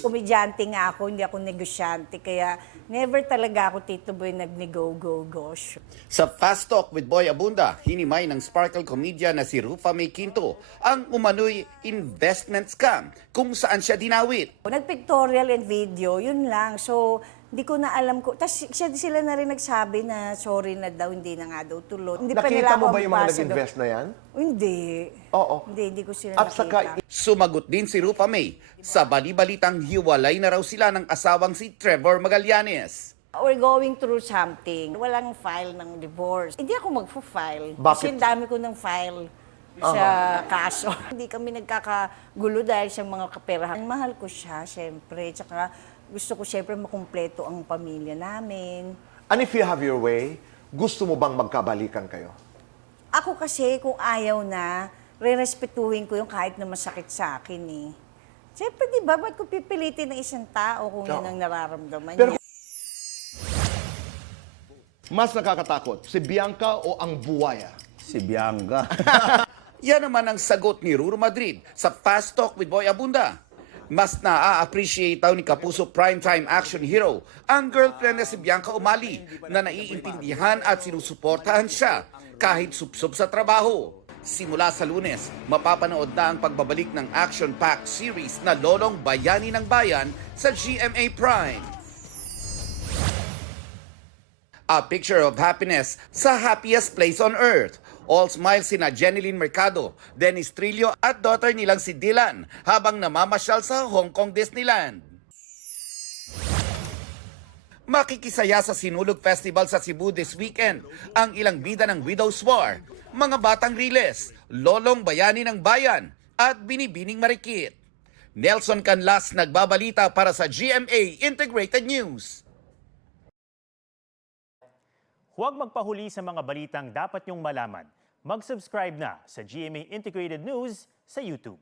Komedyante nga ako, hindi ako negosyante. Kaya never talaga ako, Tito Boy, nagne-go-go-go. Sa Fast Talk with Boy Abunda, hinimay ng Sparkle comedian na si Rufa May Quinto ang umano'y investment scam kung saan siya dinawit. Nag-pictorial and video, yun lang. So, hindi ko na alam ko. Tapos sila na rin nagsabi na sorry na daw, hindi na nga daw tuloy. Hindi pa nila Nakita mo ako ba yung mga ambassador. nag-invest na yan? Hindi. Oo. Hindi ko sila At nakita. saka, Sumagot din si Rufa May sa bali-balitang hiwalay na raw sila ng asawang si Trevor Magallanes. We're going through something. Walang file ng divorce. Hindi ako magpo-file. Bakit? Kasi ang dami ko ng file sa kaso. Hindi kami nagkakagulo dahil sa mga kaperahan. Mahal ko siya, syempre. Tsaka gusto ko syempre makumpleto ang pamilya namin. and if you have your way, gusto mo bang magkabalikan kayo? Ako kasi, kung ayaw na, re-respetuhin ko yung kahit na masakit sa akin eh. Siyempre, di ba, ba't ko pipilitin ng isang tao kung yun Oo. ang nararamdaman Pero- niya? Mas nakakatakot, si Bianca o ang buwaya? Si Bianca. Yan naman ang sagot ni Ruru Madrid sa Fast Talk with Boy Abunda. Mas na-appreciate daw ni Kapuso primetime action hero ang girlfriend na si Bianca Umali na naiintindihan at sinusuportahan siya kahit supsop sa trabaho. Simula sa Lunes, mapapanood na ang pagbabalik ng action-packed series na Lolong Bayani ng Bayan sa GMA Prime. A picture of happiness sa happiest place on earth. All smiles sina Jeneline Mercado, Dennis Trillo at daughter nilang si Dylan habang namamasyal sa Hong Kong Disneyland. Makikisaya sa Sinulog Festival sa Cebu this weekend ang ilang bida ng Widow's War, mga batang Riles, Lolong Bayani ng Bayan at Binibining Marikit. Nelson Canlas nagbabalita para sa GMA Integrated News. Huwag magpahuli sa mga balitang dapat niyong malaman. Mag-subscribe na sa GMA Integrated News sa YouTube.